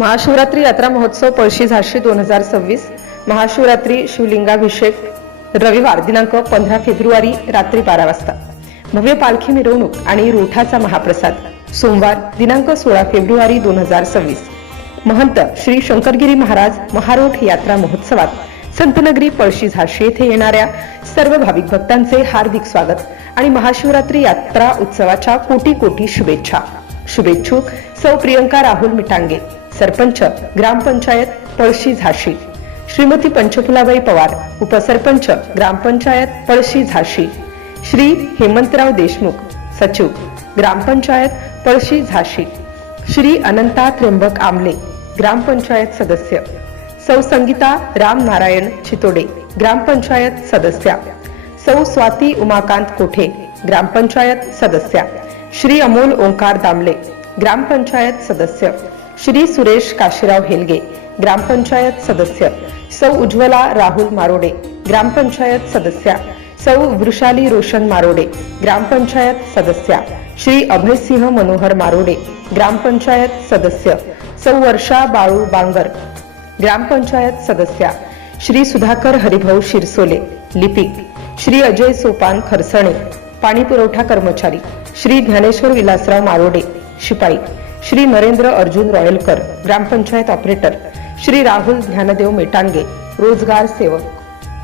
महाशिवरात्री यात्रा महोत्सव पळशी झाशी 2026 महाशिवरात्री शिवलिंगाभिषेक रविवार दिनांक 15 फेब्रुवारी रात्री 12 वाजता भव्य पालखी मिरवणूक आणि रोठाचा महाप्रसाद सोमवार दिनांक 16 फेब्रुवारी 2026 महंत श्री शंकरगिरी महाराज महारोठ यात्रा महोत्सवात संतनगरी पळशी झाशी येथे येणाऱ्या सर्व भाविक भक्तांचे हार्दिक स्वागत आणि महाशिवरात्री यात्रा उत्सवाच्या कोटी कोटी शुभेच्छा। शुभेच्छुक सौ प्रियंका राहुल मिटांगे, सरपंच ग्रामपंचायत पळशी झाशी, श्रीमती पंचफुलाबाई पवार, उपसरपंच ग्रामपंचायत पळशी झाशी, श्री हेमंतराव देशमुख, सचिव ग्रामपंचायत पळशी झाशी, श्री अनंता त्र्यंबक आमले, ग्रामपंचायत सदस्य, सौ संगीता राम नारायण चितोडे, ग्रामपंचायत सदस्या, सौ स्वाती उमाकांत कोठे, ग्रामपंचायत सदस्या, श्री अमोल ओंकार दामले, ग्रामपंचायत सदस्य, श्री सुरेश काशीराव हेलगे, ग्रामपंचायत सदस्य, सौ उज्ज्वला राहुल मारोडे, ग्रामपंचायत सदस्या, सौ वृषाली रोशन मारोडे, ग्रामपंचायत सदस्या, श्री अभयसिंह मनोहर मारोडे, ग्रामपंचायत सदस्य, सौ वर्षा बाळू बांगर, ग्रामपंचायत सदस्या, श्री सुधाकर हरिभाऊ शिरसोले, लिपिक, श्री अजय सोपान खरसणे, पाणी पुरवठा कर्मचारी, श्री ज्ञानेश्वर विलासराव मारोडे, शिपाई, श्री नरेंद्र अर्जुन रॉयलकर, ग्रामपंचायत ऑपरेटर, श्री राहुल ज्ञानदेव मेटांगे, रोजगार सेवक।